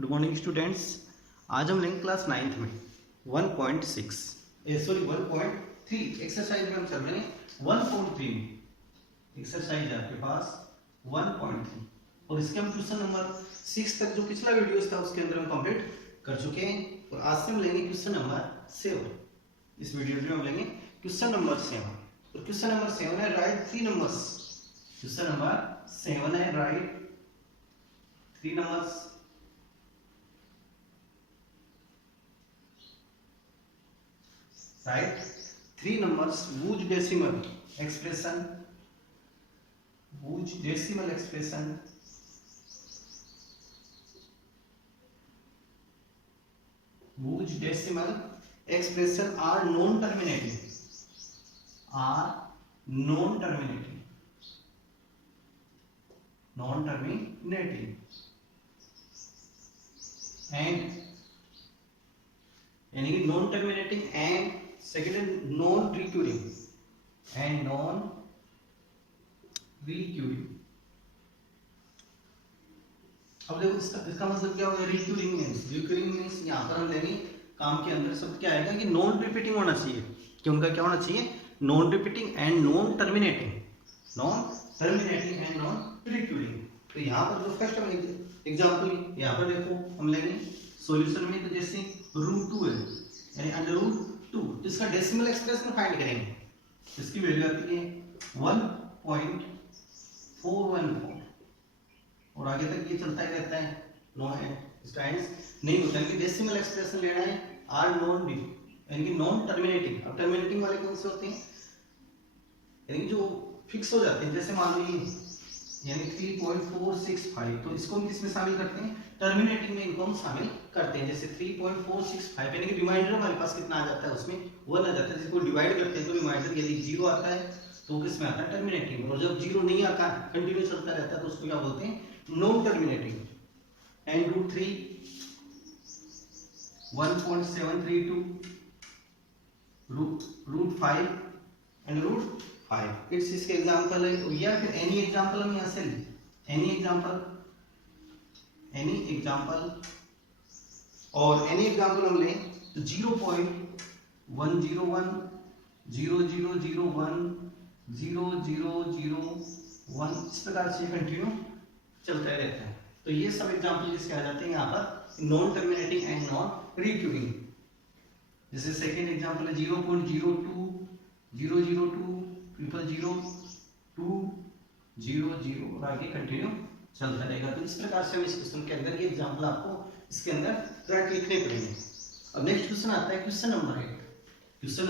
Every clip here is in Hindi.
Good morning students. आज हम लेंगे क्लास 9th में 1.3 एक्सरसाइज में हम चल रहे हैं 1.3 में। एक्सरसाइज है आपके पास 1.3 और इसके हम क्वेश्चन नंबर 6 तक जो पिछला वीडियोस था उसके अंदर हम कंप्लीट कर चुके हैं और आज से हम लेंगे क्वेश्चन नंबर 7। इस वीडियो में हम लेंगे क्वेश्चन नंबर 7 और क्वेश्चन नंबर 7 है राइट 3 नंबर्स। क्वेश्चन नंबर 7 है right 3 numbers write 3 numbers whose decimal expression are non-terminating and यानी कि नॉन टर्मिनेटिंग एंड सेकंड है नॉन रिक्यूरिंग अब देखो इसका मतलब क्या होगा। रिक्यूरिंग मींस यहाँ पर हम लेंगे काम के अंदर शब्द क्या आएगा कि नॉन रिपीटिंग होना चाहिए कि उनका क्या होना चाहिए non repeating and non terminating and non recurring. तो यहाँ पर जो फर्स्ट एग्जांपल यहाँ पर देखो हम लेंगे सॉल्यूशन में। तो जैसे √2 है यानी √2 तो इसका डेसिमल एक्सप्रेशन फाइंड करेंगे। इसकी वैल्यू आती है 1.414 और आगे तक ये चलता ही रहता है। नो है इसका एंड नहीं होता है कि डेसिमल एक्सप्रेशन लेना है आर नॉन डी यानी कि नॉन टर्मिनेटिंग। अब टर्मिनेटिंग वाले कौन से होते हैं यानी जो फिक्स हो जाते हैं। जैसे मान लीजिए यानी 3.465 तो इसको हम किसमें शामिल करते हैं टर्मिनेटिंग में इनको हम शामिल करते हैं। जैसे 3.465 यानी कि रिमाइंडर हमारे पास कितना आ जाता है उसमें 1 आ जाता है। जिसको डिवाइड करते हैं तो रिमाइंडर यदि 0 आता है तो किसमें आता है टर्मिनेटिंग और जब 0 नहीं आता कंटिन्यू चलता रहता है तो उसको क्या बोलते हैं non terminating. And √3 1.732 √5 and √5 it's इसके एग्जांपल है या फिर एनी एग्जांपल हम यहां से एनी एग्जांपल और एनी एग्जांपल हम लें तो 0.101 0001 0001 इस प्रकार से कंटिन्यू चलता रहता है। तो ये सब एग्जांपल जिसके आ जाते हैं यहाँ पर non terminating and non recurring. जैसे सेकंड एग्जांपल है 0.02 002 002 00 और आगे कंटिन्यू चलता रहेगा। तो इस प्रकार से हम इस क्वेश्चन के अंदर ये एग्जांपल आपको इसके अंदर करेक्ट लिखने पड़ेंगे। अब नेक्स्ट क्वेश्चन आता है क्वेश्चन नंबर 8। क्वेश्चन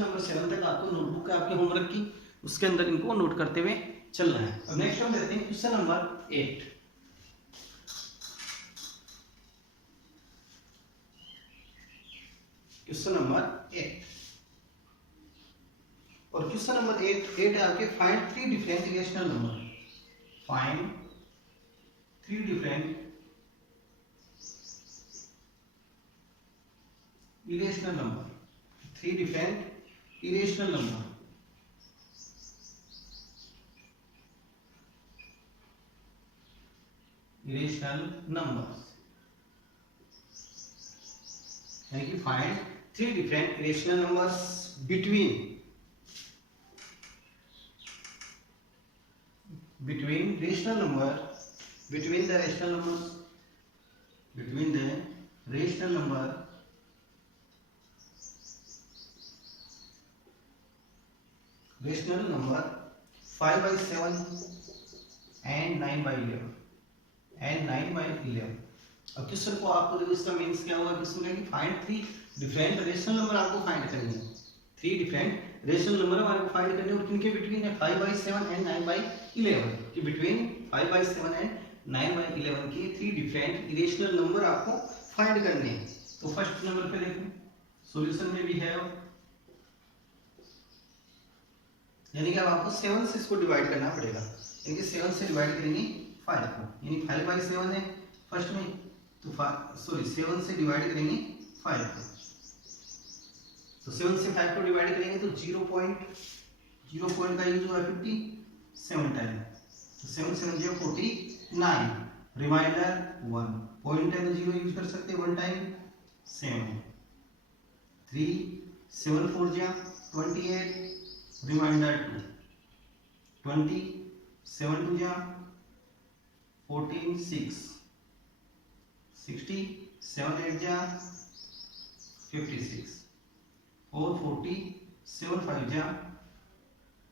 नंबर 7 तक आपको नोटबुक है आपके होमवर्क की उसके अंदर इनको नोट करते हुए चलना है। अब नेक्स्ट हम देखते हैं क्वेश्चन नंबर 8। क्वेश्चन नंबर 8 और क्वेश्चन नंबर 8 है आपके find 3 different irrational number. Find 3 different irrational number. 3 different irrational number यानी कि find 3 different irrational numbers between the rational numbers rational number 5/7 and 9/11 अब क्वेश्चन को आपको देखो इसका मींस क्या होगा। क्वेश्चन है कि फाइंड 3 डिफरेंट रेशनल नंबर आपको फाइंड करने हैं। 3 डिफरेंट रेशनल नंबर हमारे को फाइंड करने और किनके बिटवीन है 5/7 एंड 9/11 कि बिटवीन 5/7 एंड 9/11 के 3 डिफरेंट इरेशनल नंबर आपको फाइंड करने हैं। तो फर्स्ट नंबर पे देखो सॉल्यूशन में भी है यानी कि अब आपको 7 से इसको डिवाइड करना पड़ेगा। यानी कि 7 से डिवाइड करेंगे 5 को यानी 5/7 है फर्स्ट में तो 7 से डिवाइड करेंगे 5 को। तो 7 से 5 को डिवाइड करेंगे तो 0 पॉइंट का यूज हुआ 57 टाइम तो 7 7 49 रिमाइंडर 1, पॉइंट है तो 0 यूज कर सकते हैं 1 टाइम 7, 3 7 4 जा 28, रिमाइंडर 2, 20 7 2 जा 14 6, 60 7 8 जा 56 और 40 7 5 जा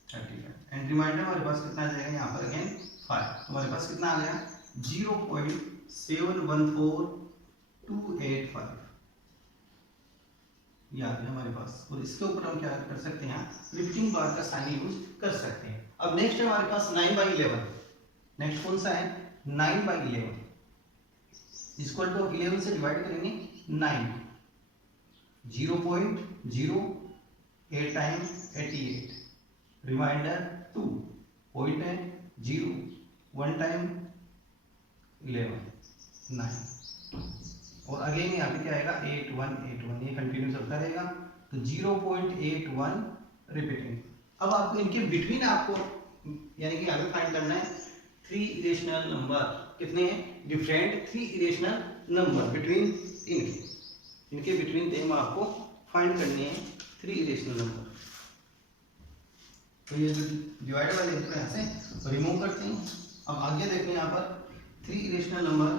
35 एंड रिमाइंडर हमारे पास कितना आ जाएगा यहाँ पर अगेन 5, तो हमारे पास कितना आ गया 0.714285 ये आ गया हमारे पास। और इसके ऊपर हम क्या कर सकते हैं, रिपीटिंग बार का साइन यूज कर सकते हैं। अब नेक्स्ट है हमारे पास 9/11, नेक्स्ट कौन सा है 9/11 इक्वल टू 11 से डिवाइड करेंगे 9, 0.08 टाइम 88, रिमाइंडर 2, पॉइंट है 0, 1 टाइम 11 9 और अगेन यहाँ पे क्या आएगा 8181, ये कंटिन्यू चलता रहेगा तो 0.81 रिपीटिंग। अब आपको इनके बिटवीन आपको यानी कि आगे फाइंड करना है 3 इरेशनल नंबर, कितने हैं डिफरेंट 3 इरेशनल नंबर बिटवीन इनके बिटवीन हम आपको फाइंड करने हैं 3 इरेशनल नंबर। तो ये जो डिवाइड वाले इसको यहाँ से रिमूव करते हैं। अब आगे देखते हैं यहाँ पर 3 irrational number,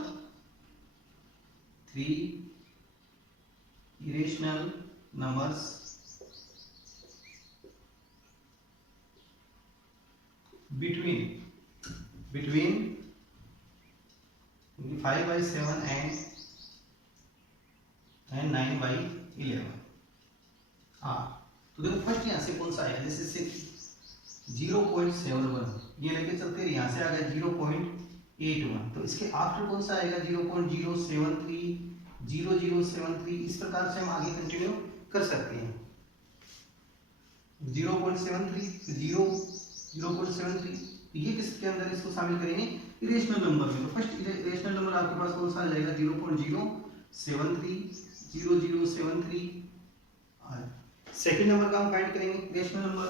3 irrational numbers between 5/7 and 9/11। तो देखो फर्स्ट यहाँ से कौन सा आया, जैसे 0.71 ये लेके चलते हैं, यहाँ से आ गया 0.81, तो इसके आफ्टर कौन सा आएगा 0.073 0073, इस प्रकार से हम आगे कंटिन्यू कर सकते हैं। 0.73 0.73 ये किसके अंदर इसको शामिल करेंगे इरेशनल नंबर में। तो फर्स्ट इरेशनल नंबर आपके पास कौन सा आ जाएगा 0.073 0073। सेकंड नंबर का हम फाइंड करेंगे इरेशनल नंबर,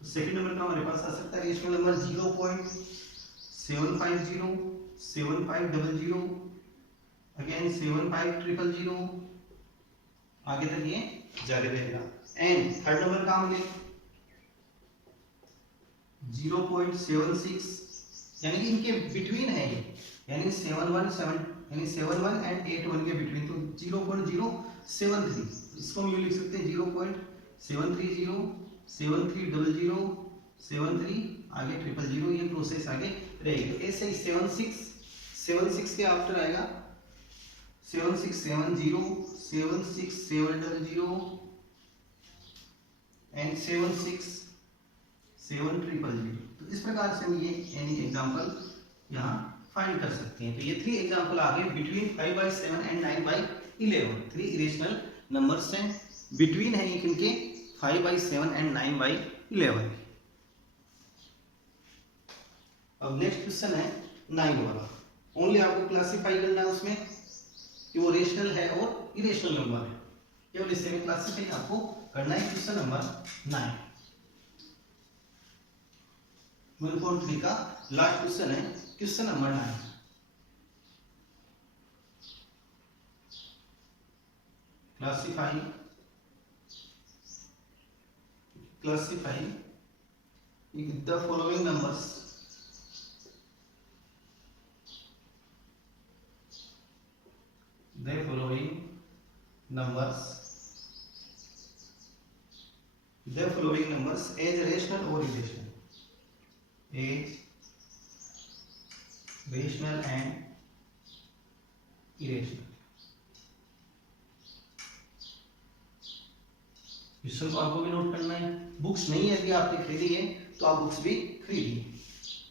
तो सेकंड नंबर का हमारे पास आ सकता है इरेशनल नंबर 0.750 7500 अगेन 75000, आगे तक ये जारी रहेगा। एंड थर्ड नंबर का हम लें 0.76 यानी कि इनके बिटवीन है ये, यानी 717 यानी 71 एंड 81 के बिटवीन, तो 0.073 इसको हम यूं लिख सकते हैं 0.730 7300 73 आगे 000, ये प्रोसेस आगे रहेगी। तो ऐसे ही 76 के आफ्टर आएगा 7670 76700 एंड 76700। तो इस प्रकार से हम ये यानी एग्जांपल यहाँ फाइंड कर सकते हैं। तो ये 3 एग्जांपल आ गए बिटवीन 5/7 एंड 9/11, 3 इरेशनल नंबर्स हैं बिटवीन है इनके 5/7 एंड 9/11। अब नेक्स्ट क्वेश्चन है 9 वाला, ओनली आपको क्लासिफाई करना है उसमें कि वो रेशनल है और इरेशनल नंबर है, केवल इसे में क्लासिफाई आपको करना है। क्वेश्चन नंबर 9 1.3 का लास्ट क्वेश्चन है, question number 9। Classify the following numbers as rational or irrational, as rational and irrational। Question को आपको भी नोट करना है, बुक्स नहीं है, यदि आपने खरीदी है तो आप बुक्स भी खरीदिए।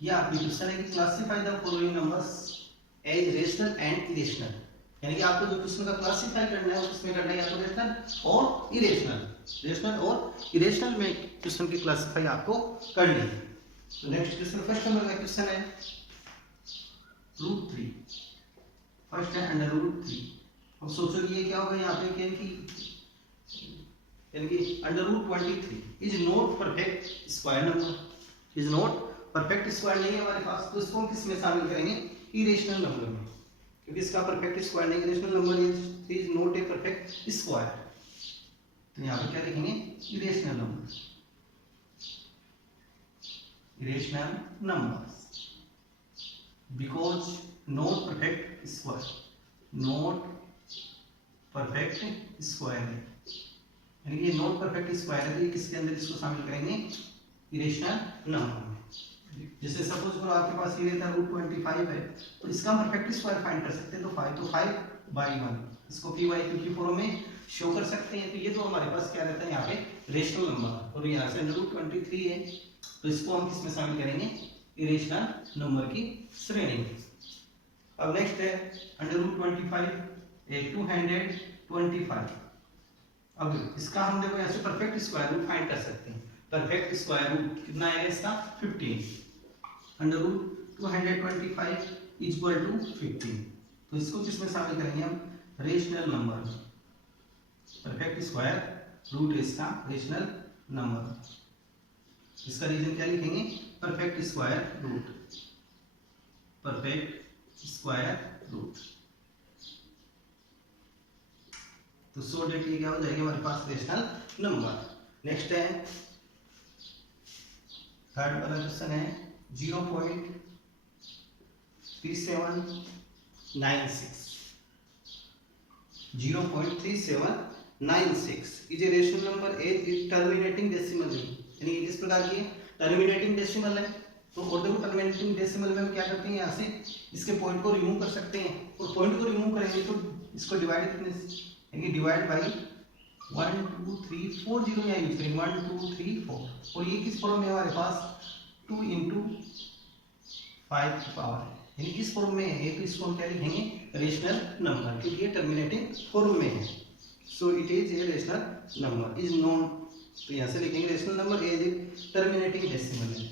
यह आपकी क्वेश्चन है कि classify the following numbers as rational and irrational, यानी कि आपको जो क्वेश्चन का क्लासिफाई करना है उसमें करना है या तो रेशनल और इरेशनल, रेशनल और इरेशनल में क्वेश्चन की क्लासिफाई आपको करनी है। तो नेक्स्ट क्वेश्चन फर्स्ट नंबर का क्वेश्चन है √3, फर्स्ट है √3। अब सोचो ये क्या होगा यहाँ पे यानी कि √23 is not perfect square number, is not perfect square नहीं है हमारे पास, तो इसको हम किस में शामिल करेंगे इरेशनल नंबर में, क्योंकि इसका परफेक्ट स्क्वायर नहीं, irrational number is not a perfect square. तो यहाँ पे क्या लिखेंगे, irrational number, irrational number because not perfect square, not perfect square है, यानी कि ये नॉट परफेक्ट स्क्वायर है, तो ये किसके अंदर इसको शामिल करेंगे, इरेशनल नंबर में। जैसे सपोज करो आपके पास ये रहता है √25 है, तो इसका परफेक्ट स्क्वायर फाइंड कर सकते हैं, तो 5/1 इसको py/q फॉर्म में शो कर सकते हैं। तो ये तो हमारे पास क्या रहता है यहाँ पे रेशनल नंबर, और यहाँ से √23 है, तो इसको हम किसमें शामिल करेंगे, इरेशनल नंबर की श्रेणी में। अब नेक्स्ट है √25 225। अब इसका हम देखो यहाँ से परफेक्ट स्क्वायर रूट फाइंड कर सकते हैं। परफेक्ट स्क्वायर रूट कितना है इसका, 15। √225 इक्वल टू 15, तो इसको किसमें शामिल करेंगे हम, rational number. Perfect square root इसका रेशनल नंबर, इसका रीजन क्या लिखेंगे, perfect square root, perfect square root. तो सो डेट ये क्या हो जाएगा हमारे पास, रेशनल नंबर। नेक्स्ट है थर्ड वाला क्वेश्चन है 0.3796, 0.3796 is a rational number as is terminating decimal, यानी किस प्रकार की टर्मिनेटिंग डेसिमल है। तो और देखो टर्मिनेटिंग डेसिमल में हम क्या करते हैं, यहाँ से इसके पॉइंट को रिमूव कर सकते हैं, और पॉइंट को रिमूव करेंगे तो इसको डिवाइड कितने, यानी डिवाइड बाई 1 2 3 4 0 यहाँ यूज करेंगे, 1 2 3 4, और ये किस फॉर्म में हमारे पास 2 × 5 की पावर है, यानी इस फॉर्म में है, तो इसको हम क्या लिखेंगे, रेशनल नंबर, क्योंकि ये टर्मिनेटिंग फॉर्म में है। So it is a rational number is known, तो यहाँ से लिखेंगे rational number as a terminating decimal है,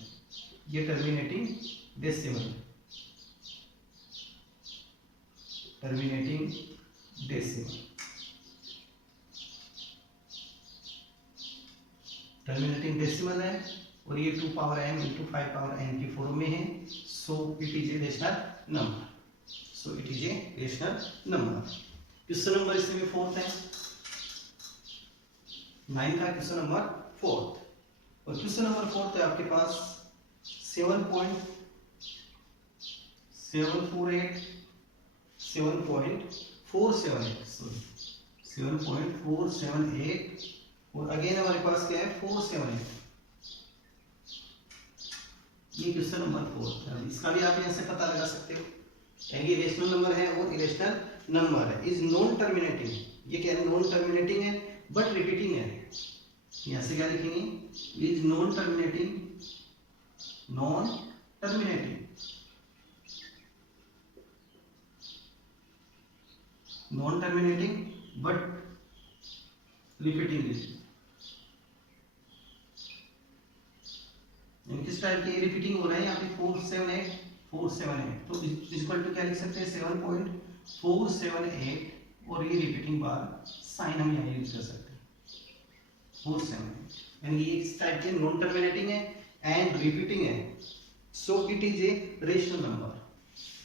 ये terminating decimal, terminating decimal, terminating decimal है, और ये 2 पावर m × 5 पावर n की फॉर्म में है। So it is a rational number, so it is a rational number. Question number इसमें फोर्थ है, 9 का क्वेश्चन नंबर फोर्थ, और क्वेश्चन नंबर फोर्थ है आपके पास 7.748 7.478, और अगेन हमारे पास क्या है 478। ये क्वेश्चन नंबर 4 है, इसका भी आप यहाँ से पता लगा सकते हो, यानी रेशनल नंबर है और इरेशनल नंबर है। इज नॉन टर्मिनेटिंग, ये क्या है, नॉन टर्मिनेटिंग है बट रिपीटिंग है, यहाँ से क्या लिखेंगे, is non terminating, non terminating, non terminating but repeating, किस टाइप की रिपीटिंग हो रहा है यहाँ पे 478, तो इक्वल टू क्या लिख सकते हैं 7.478, और ये रिपीटिंग बार साइन हम यहाँ यूज कर सकते हैं 478, यानी ये इस टाइप के नॉन टर्मिनेटिंग है एंड रिपीटिंग है। So it is a rational number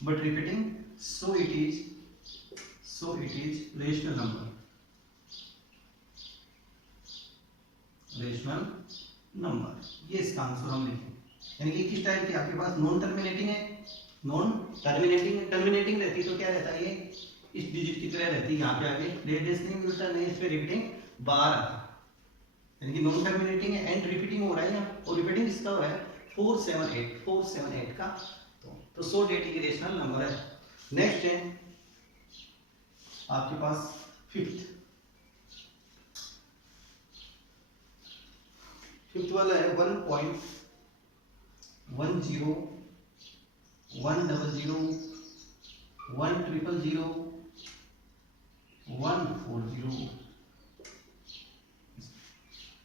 but repeating, so it is rational number, rational number, ये इसका आंसर हम लिखेंगे। यानी कि किस टाइप की आपके पास नॉन टर्मिनेटिंग है, नॉन टर्मिनेटिंग रहती तो क्या रहता है, ये इस डिजिट की तरह रहती है, यहाँ पे आगे डेस नहीं मिलता, नहीं इस पे रिपीटिंग बार आता, यानी कि नॉन टर्मिनेटिंग है एंड रिपीटिंग हो रहा है यहाँ, और रिपीटिंग किसका हो रहा है 478 का, तो सो डेट की रेशनल नंबर है। नेक्स्ट है आपके पास फिफ्थ वाला है 1.10 100 100 140,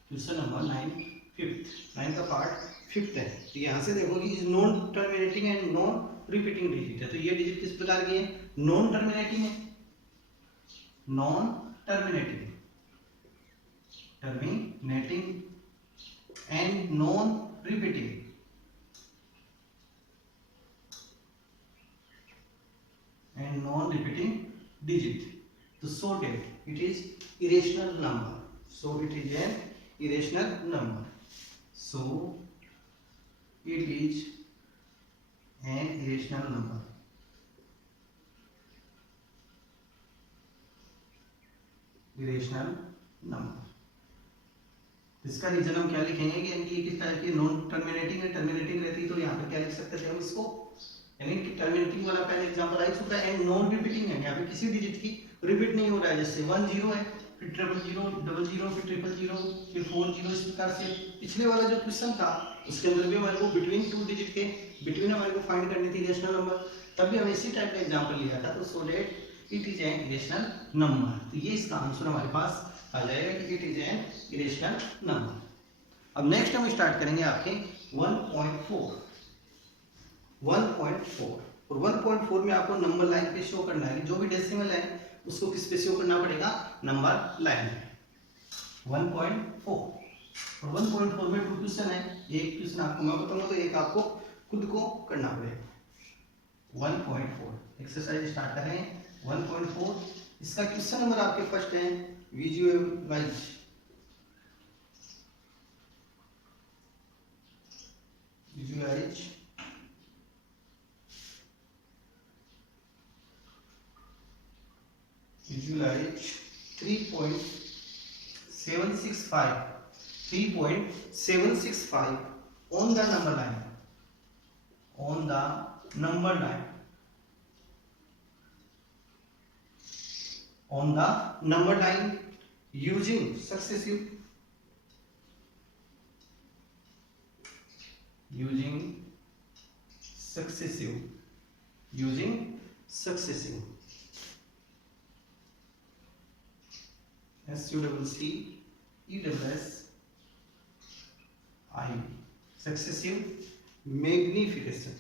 क्वेश्चन नंबर 9 का पार्ट 5th है। तो यहाँ से देखो कि is non terminating and non repeating digit है, तो ये डिजिट किस प्रकार की है, नॉन टर्मिनेटिंग है, non terminating and non repeating, so that it is irrational number. So it is an irrational number. So it is an irrational number. Irrational number. इसका रीजन हम क्या लिखेंगे कि इनकी किस टाइप की नॉन टर्मिनेटिंग है, टर्मिनेटिंग रहती है तो यहाँ पर क्या लिख सकते थे हम इसको, यानी कि टर्मिनेटिंग वाला पहले एग्जांपल आ चुका है, एंड नॉन रिपीटिंग है, यहाँ पे किसी डिजिट की रिपीट नहीं हो रहा है, जैसे 1 0 है, फिर 0 0 0 0 फिर 0 0 फिर 4 0, इस प्रकार से पिछले वाला जो क्वेश्चन था उसके अंदर भी हमारे को बिटवीन टू डिजिट के बिटवीन हमारे को फाइंड करनी थी रेशनल नंबर, तब भी हमें इसी टाइप का एग्जांपल लिया था, तो so that it is an irrational number. तो ये इसका आंसर हमारे पास आ जाएगा कि it is an irrational number. अब नेक्स्ट हम स्टार्ट करेंगे आपके 1.4 और 1.4 में आपको नंबर लाइन पे शो करना है कि जो भी डेसिमल है उसको किस पे शो करना पड़ेगा, नंबर लाइन पे। 1.4 और 1.4 में दो क्वेश्चन है, एक क्वेश्चन आपको मैं बताऊंगा तो एक आपको खुद को करना पड़ेगा। 1.4 एक्सरसाइज स्टार्ट कर रहे हैं। 1.4 इसका क्वेश्चन नंबर आपके फर्स्ट है visualise. Visualize 3.765 on the number line, on the number line, on the number line using successive, using successive SUCCESSI successive magnification,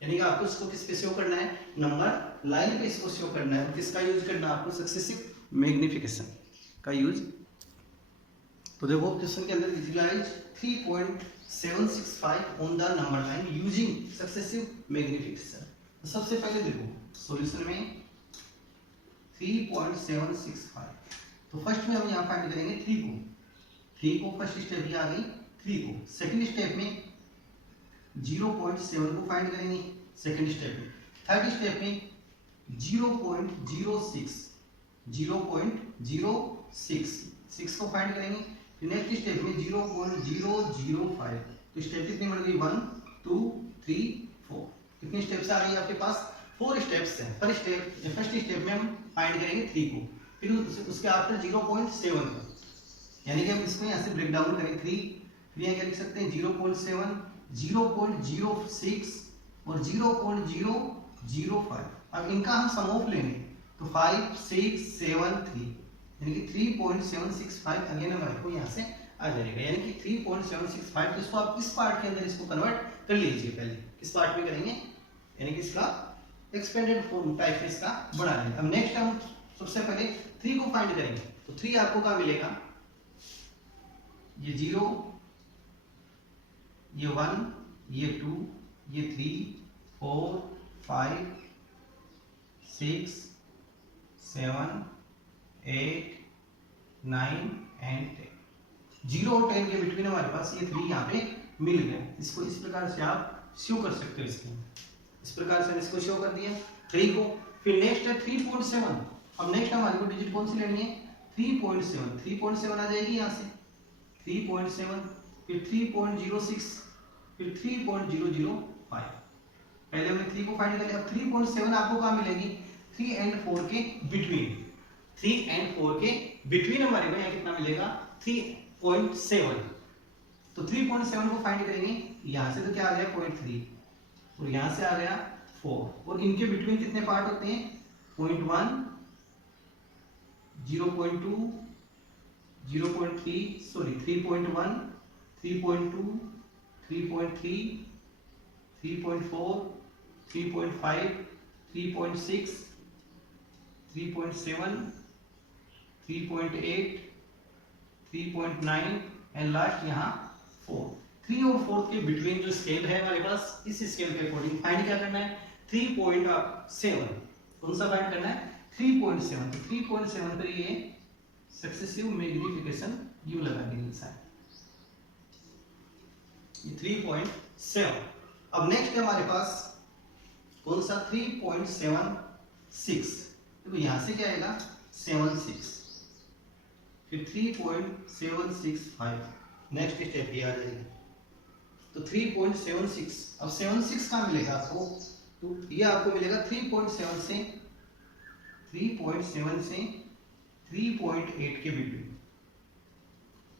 यानी कि आपको इसको किस पे शो करना है, नंबर लाइन पे इसको शो करना है, किसका यूज करना है आपको, सक्सेसिव मैग्निफिकेशन का यूज। तो देखो क्वेश्चन के अंदर visualise 3.765 on the number line using successive magnification. तो सबसे पहले देखो सॉल्यूशन में 3.765, तो फर्स्ट में हम यहाँ फाइंड करेंगे 3 को फर्स्ट स्टेप ये आ गई 3 को। सेकंड स्टेप में 0.7 को फाइंड करेंगे सेकंड स्टेप में। थर्ड स्टेप में 0.06 को फाइंड करेंगे। फिर नेक्स्ट स्टेप में 0.005। तो स्टेप कितनी बढ़ गई, 1 2 3 4। कितनी स्टेप्स आ गई आपके पास, 4 स्टेप्स हैं। फर्स्ट स्टेप में हम फाइंड करेंगे 3 को, फिर उसके आफ्टर 0.7 को, यानी कि हम इसको यहाँ से ब्रेक डाउन करेंगे 3, फिर यहाँ क्या लिख सकते हैं 0.7, 0.06 और 0.005। अब इनका हम सम ऑफ लेंगे तो 5 6 7 3, यानी कि 3.765 अगेन हमारे को यहाँ से आ जाएगा, यानी कि 3.765। तो इसको आप इस पार्ट के अंदर इसको कन्वर्ट कर लीजिए। पहले किस पार्ट में करेंगे, यानी कि इसका एक्सपेंडेड फॉर्म टाइप में इसका बना लेंगे। अब नेक्स्ट हम सबसे पहले 3 को फाइंड करेंगे। तो 3 आपको क्या मिलेगा, ये 0, ये 1, ये 2, ये 3 4 5 6 7 8 9 एंड 10। 0 और 10 के बिटवीन हमारे पास ये 3 यहाँ पे मिल गए। इसको इस प्रकार से आप शो कर सकते हो। इस प्रकार से इसको शो कर दिया 3 को। फिर नेक्स्ट है 3.7। अब नेक्स्ट हमारे को डिजिट कौन सी लेनी है, 3.7 आ जाएगी यहाँ से 3.7, फिर 3.06, फिर 3.005। पहले हमने 3 को फाइंड कर लिया। अब 3.7 आपको कहाँ मिलेगी, 3 and 4 के बिटवीन। 3 and 4 के बिटवीन हमारे को यहाँ कितना मिलेगा, 3.7। तो 3.7 को फाइंड करेंगे, यहाँ से तो क्या आ गया 0.3 और यहाँ से आ गया 4, और इनके बिटवीन कितने पार्ट होते हैं, 0.1 0.2 0.3 सॉरी 3.1 3.2 3.3 3.4 3.5 3.6 3.7 3.8 3.9 एंड लास्ट यहाँ 4। 3 और 4 के बिटवीन जो स्केल है हमारे पास, इस स्केल के अकॉर्डिंग फाइंड क्या करना है, 3.7 कौन सा फाइंड करना है, 3.7। तो 3.7 पर ये सक्सेसिव मैग्निफिकेशन यू लगा दी साइन, ये 3.7। अब नेक्स्ट है हमारे पास कौन सा 3.76, देखो यहां से क्या आएगा 76, फिर 3.765, नेक्स्ट स्टेप ये आ जाएगा। तो 3.76, अब 76 कहाँ मिलेगा आपको, तो ये आपको मिलेगा 3.7 से 3.8 के बिटवीन,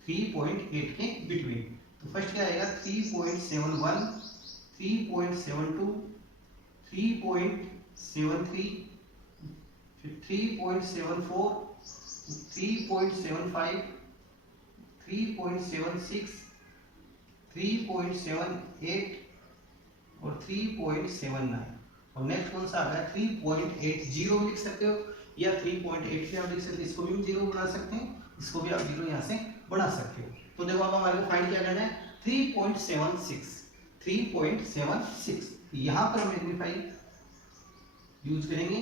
3.8 के बिटवीन। तो फर्स्ट क्या आएगा 3.71, 3.72, 3.73, फिर 3.74, 3.75, 3.76, 3.78 और 3.79। और नेक्स्ट कौन सा आ गया 3.80 लिख सकते हो, या 3.8 आप लिख सकते हो, इसको भी 0 बना सकते हैं, इसको भी आप 0 यहाँ से बना सकते हो। तो देखो अब हमारे को फाइंड क्या करना है 3.76, 3.76 यहाँ पर हम मैग्नीफाई यूज करेंगे,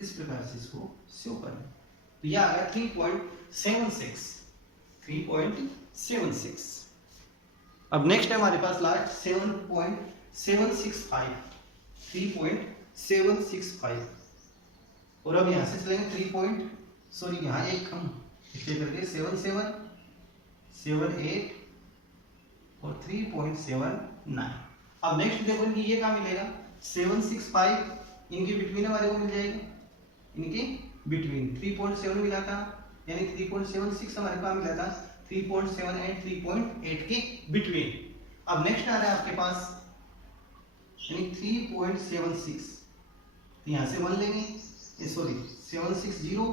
इस प्रकार से इसको शो करें। तो यह आ गया 3.76, 3.76। अब नेक्स्ट है हमारे पास लास्ट 7.765, 3.765। और अब यहां से चलेंगे 3. यहाँ एक हम स्टे करके 77, 78 और 3.79। अब नेक्स्ट देखो इनकी ये कहाँ मिलेगा 765, इनके बिटवीन हमारे को मिल जाएगी, इनके बिटवीन 3.7 मिला था, यानी 3.76 हमारे पास मिला था, 3.78, 3.8 के बिटवीन। अब नेक्स्ट आ रहा है आपके पास यानी 3.76, तो यहां से 1 लेंगे, 760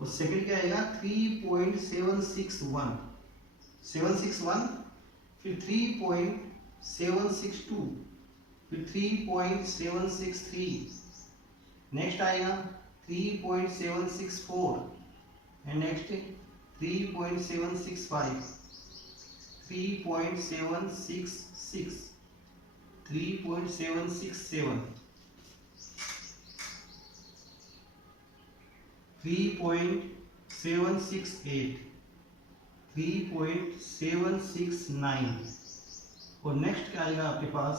और सेकंड क्या आएगा 3.761, 761, फिर 3.762, फिर 3.763, नेक्स्ट आएगा 3.764 एंड नेक्स्ट 3.765, 3.766, 3.767, 3.768, 3.769 और नेक्स्ट क्या आएगा आपके पास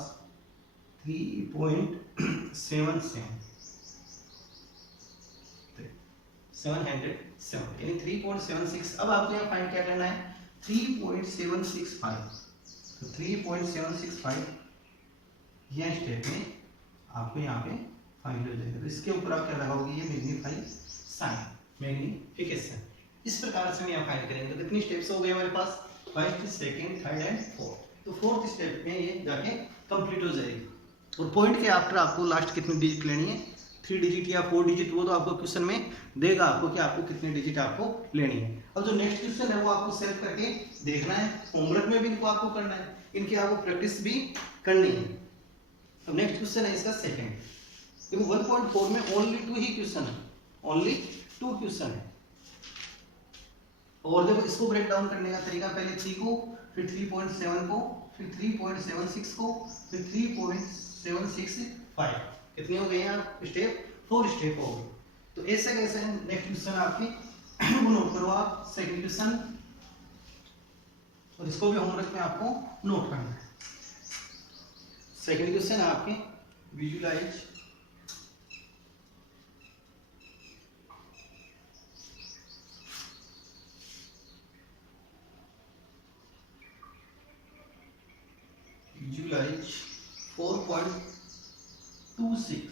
3.77, 707, यानी 3.76। अब आपको यहाँ फाइंड क्या करना है 3.765, तो 3.765 यह स्टेप में आपको यहाँ पे फाइंड हो जाएगा। तो इसके ऊपर आप क्या लगाओगे ये मैग्नीफाई साइन, मैग्निफिकेशन। इस प्रकार से हम यहाँ फाइंड करेंगे। तो कितनी स्टेप्स हो गए हमारे पास, first, second, third and fourth. तो फोर्थ स्टेप में ये जाके कंप्लीट हो जाएगी। और पॉइंट के आफ्टर आपको लास्ट कितनी डिजिट लेनी है, 3 डिजिट या 4 डिजिट, वो तो आपको क्वेश्चन में देगा आपको कि आपको कितनी डिजिट आपको लेनी है। अब जो नेक्स्ट क्वेश्चन है वो आपको सेलेक्ट करके देखना है, होमवर्क में भी इनको आपको करना है, इनकी आपको प्रैक्टिस भी करनी है। अब नेक्स्ट क्वेश्चन है इसका सेकंड। देखो 1.4 में ओनली 2 ही क्वेश्चन है, ओनली 2 क्वेश्चन है। और देखो इसको ब्रेक डाउन करने का तरीका, पहले 3 को, फिर 3.7 को, फिर 3.76 को, फिर 3.765। कितने हो गए यहाँ स्टेप, 4 स्टेप हो गए। तो ऐसा कैसे नेक्स्ट क्वेश्चन आपके नोट करो आप, सेकंड क्वेश्चन, और इसको भी होमवर्क में आपको नोट करना है। सेकंड क्वेश्चन है आपके विजुलाइज विजुलाइज 4.26,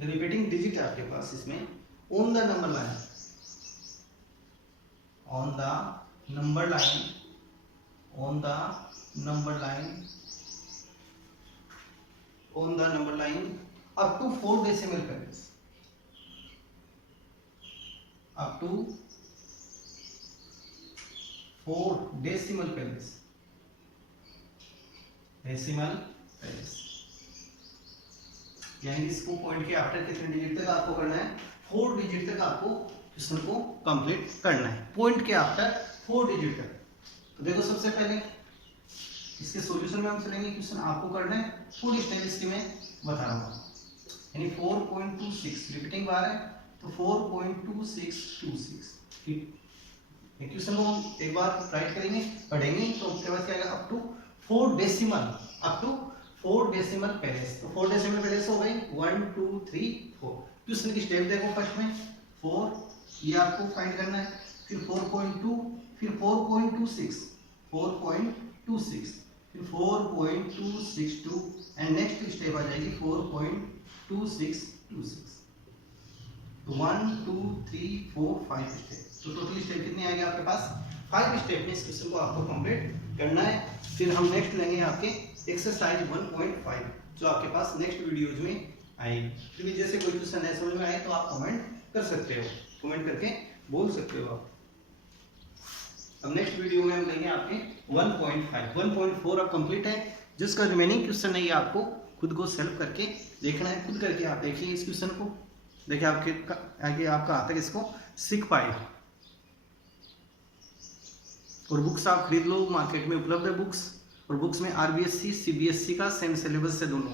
रिपीटिंग डिजिट है आपके पास इसमें, on the number line, on the number line, on the number line, on the number line up to 4 decimal place, up to 4 decimal place, decimal place, यानी इसको पॉइंट के आफ्टर कितने डिजिट तक आपको करना है, 4 डिजिट तक आपको क्वेश्चन को कंप्लीट करना है। पॉइंट के आफ्टर 4 डिजिट का। तो देखो सबसे पहले इसके सॉल्यूशन में हम चलेंगे। क्वेश्चन आपको करना है, फुल स्टेप इसकी मैं बता रहा हूँ, यानी 4.26 रिपीटिंग बार है तो 4.2626 ठीक। क्वेश्चन को हम एक बार राइट करेंगे, पढ़ेंगे तो उसके बाद क्या आएगा, अप टू 4 डेसिमल प्लेस। तो 4 डेसिमल प्लेस हो गई 1 2 3 4। क्वेश्चन की स्टेप देखो, फर्स्ट में 4 ये आपको फाइंड करना है, फिर 4.2, फिर 4.26, 4.26, फिर 4.262 एंड नेक्स्ट स्टेप आ जाएगी 4.2626। तो 1 2 3 4 5 स्टेप। तो टोटल स्टेप कितने आएंगे आपके पास, 5 स्टेप में इस क्वेश्चन को आपको कंप्लीट करना है। फिर हम नेक्स्ट लेंगे आपके एक्सरसाइज 1.5 जो आपके पास नेक्स्ट वीडियोज में आएगी। फिर भी जैसे कोई क्वेश्चन नहीं समझ में आए तो आप कमेंट कर सकते हो, कमेंट करके बोल सकते हो आप। अब नेक्स्ट वीडियो में हम लेंगे आपके 1.5। 1.4 अब कंप्लीट है, जिसका रिमेनिंग क्वेश्चन है ये आपको खुद को सेल्फ करके देखना है। खुद करके आप देखिए इस क्वेश्चन को, देखिए आपके आगे आपका आता है, इसको सीख पाए। और बुक्स आप खरीद लो, मार्केट में उपलब्ध है बुक्स, और बुक्स में आरबीएससी सीबीएसई का सेम सिलेबस है दोनों।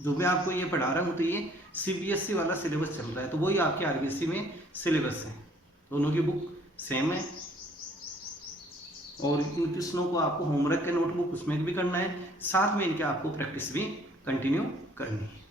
जो मैं आपको ये पढ़ा रहा हूँ तो ये सीबीएसई वाला सिलेबस चल रहा है, तो वही आपके आरबीएससी में सिलेबस है, दोनों की बुक सेम है। और इन क्वेश्चनों को आपको होमवर्क के नोटबुक उसमें भी करना है, साथ में इनके आपको प्रैक्टिस भी कंटिन्यू करनी है।